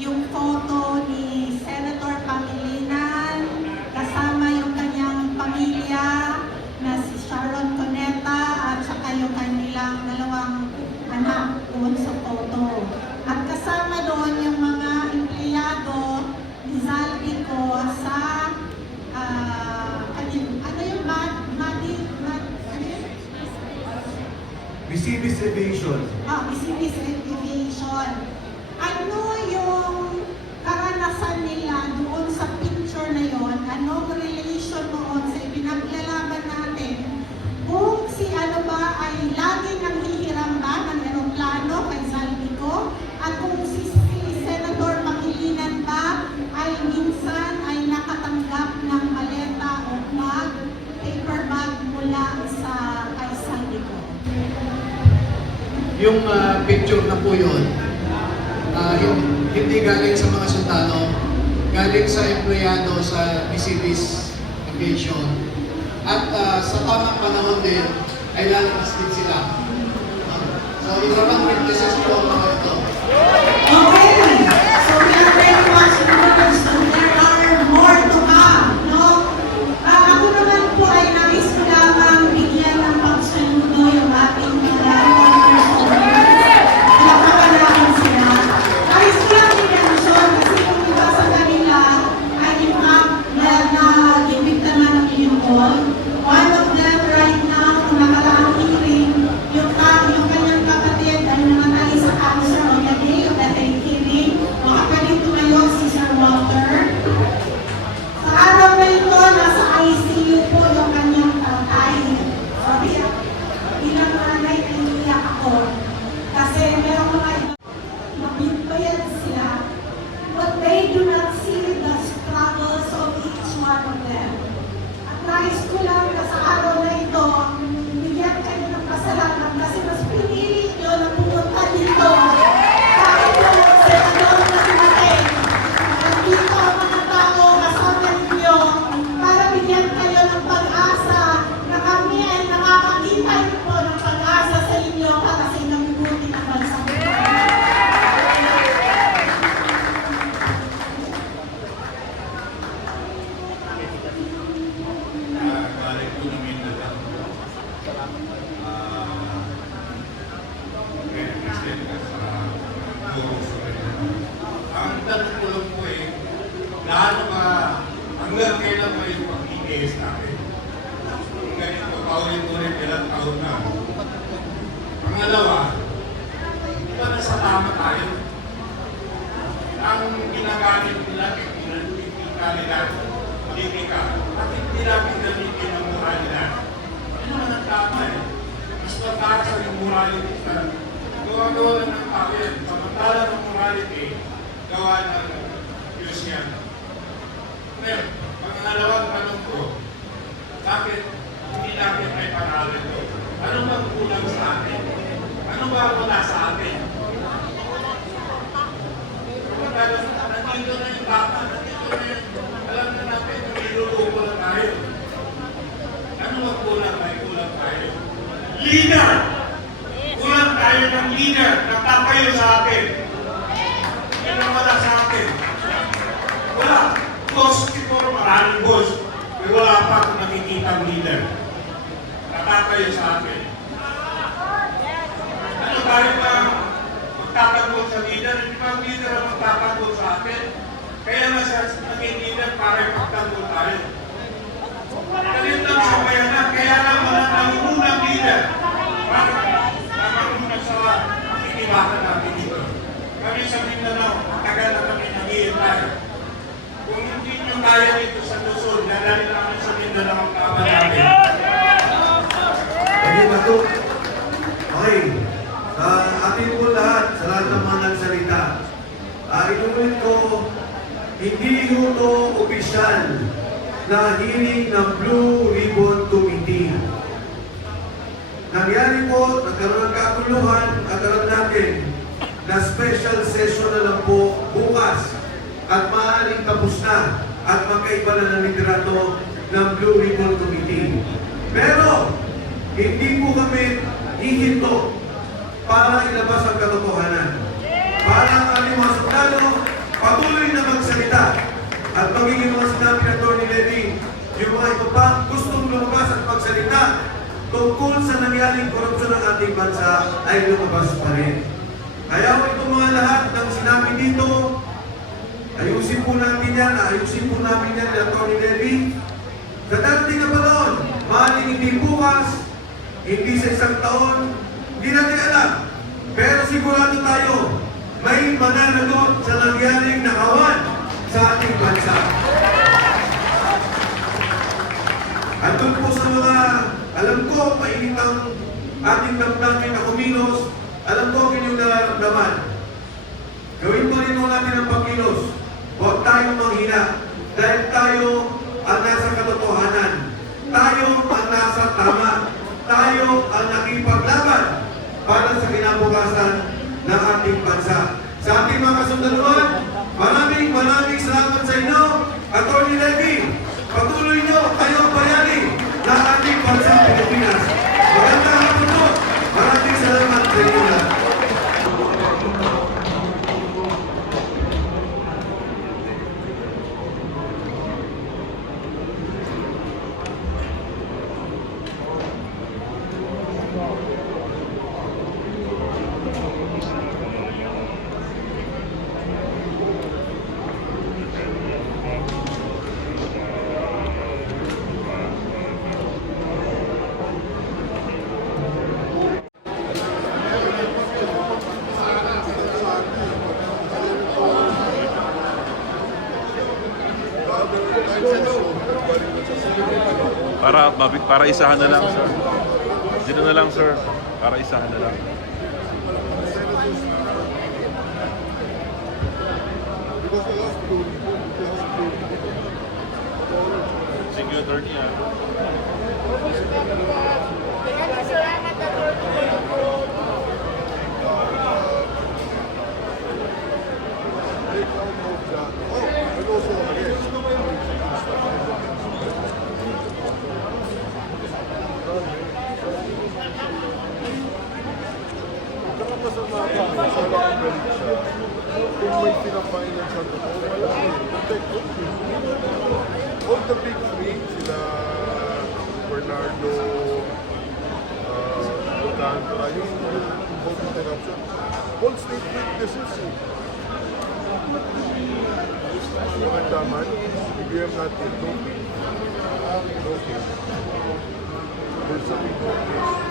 yung photo ni Senator Pangilinan, kasama yung kanyang pamilya na si Sharon Cuneta at saka yung kanilang dalawang anak doon sa photo. At kasama doon yung mga empleyado ni Zaldico sa Visibis Aviation. Visibis Aviation. Ano yung karanasan nila doon sa picture na yon? Anong relation noon sa ipinaglalaban natin? Kung si ano ba ay lagi nang hihiram ba ng eroplano kay Zaldico? At kung si Senator Pangilinan ba ay minsan ay nakatanggap ng maleta o bag, paper bag mula sa kay Zaldico? Yung picture na po yun, hindi galing sa mga sundalo, galing sa empleyado sa Visibis Aviation. At sa tamang panahon din, ay lalabas din sila. So, iba pang witnesses po ang mga ito. Okay, so we are very much moving, so there are more to come, no? Ako naman po ay nais ko lamang bigyan ng pagsaludo yung ating mga pinapakalaman sila. Nais ko lang i-mention kasi kung iba sa kanila ay in fact na-gipit naman ng lingkod. One of them right now, kung nakalaang hearing, yung kanyang kapatid ay namatay sa cancer on the day of that hearing. Makapalit tumayo si Sir Walter. Sa araw na ito, nasa ICU po yung kanyang tatay. Sorry, bilang nanay ay iyak ako. Kasi merong mga iba, mabitbayan sila. But they do not see the struggles of each one of them. At nais ko lang na sa araw na ito, bigyan kayo ng pasalamat kasi mas pinili nyo na pumunta dito. Kahit walang senador na dumating. Nandito ang mga tao kasama ninyo para bigyan kayo ng pag-asa na kami ay nakakakita po ng pag-asa sa inyo para sa inyong buti na bansa. Galing po namin na lang. Kasi sa puro sa kanya. Ang tanong ko lang po gaano ka, hanggang kailan mo yung pag-i-case natin? Ganito, paulit-ulit ilang taon na. Pangalawa, diba nasa tama tayo? Ang ginagamit nila, politika, bakit hindi namin gamitin ang moralidad? Ano naman ang tama Mas mataas ang morality sa gawa-gawa lang ng tao yan. Samantala ng morality, gawa ng Diyos yan. Ngayon, pangalawang tanong ko, bakit hindi natin may panalo ito? Ano bang kulang sa atin? Ano ba wala sa atin? Nandito na yung bata, nandito na yung alam na natin na niluluko na tayo. Ano ba kulang? May kulang tayo. Leader! Kulang tayo ng leader na tatayo sa atin. Yan ang wala sa atin. Wala. Boss, before maraming boss. Pero wala pa akong nakikita leader na tatayo sa atin. Ano tayo ba magtatanggol sa leader? Hindi ba ang leader ang magtatanggol sa atin? Kaya na siya naging leader para ipagtanggol tayo. Galit lang sa bayanan, kaya lang wala nangungunang leader. Bakit? Nangungunang sa makikilakan natin dito. Kami sa Mindanao, tagal na kami nag-iintay. Kung hindi nyo kaya dito sa Luzon, dadalhin namin sa Mindanao ang kawan namin. Lagi ba ito? Okay. Sa atin po lahat, sa lahat ng mga nagsalita, inulit ko, hindi ito opisyal na hearing ng Blue Ribbon Committee. Nangyari po, nagkaroon ng kakuluhan at alam natin na special session na lang po bukas at maaaring tapos na at magkaiba na ng liderato ng Blue Ribbon Committee. Pero, hindi po kami hihinto para ilabas ang katotohanan. Para ang aming mga sundalo patuloy na magsalita at magiging mga sinabi ng Atty. Levy, yung mga iba pa gustong lumabas at magsalita tungkol sa nangyaring korupsyon ng ating bansa ay lumabas pa rin. Kaya ho itong mga lahat ng sinabi dito, ayusin po natin yan, ayusin po namin yan ni Atty. Levy. Sa darating na panahon, maaaring hindi bukas, hindi sa isang taon, hindi natin alam. Pero sigurado tayo, may mananagot sa nangyaring nakawan sa ating bansa. At doon po sa mga, alam ko, mainit ang ating damdamin na kumilos, alam ko ang inyong nararamdaman. Gawin pa rin mo natin ang pagkilos. Huwag tayong manghina dahil tayo ang nasa katotohanan. Tayo ang nasa tama. Tayo ang nakipaglaban para sa kinabukasan ng ating bansa. Sa ating mga kasundaluhan, maraming salamat sa inyo, Atty. Levy. Patuloy nyo kayong bayani ng ating bansa Pilipinas. Magandang hapon po. Maraming salamat sa inyo lahat. Para isahan na lang, sir. Dito na lang, sir. Para isahan na lang. Sige, attorney, Kung may pinafinance sa totoo, wala eh. Protect ko. All the big three, sila Bernardo, Alcantara, yung vote interruption, all state witnesses eh. Yung andaman, bigyan natin, no case. No case. There's a big no case.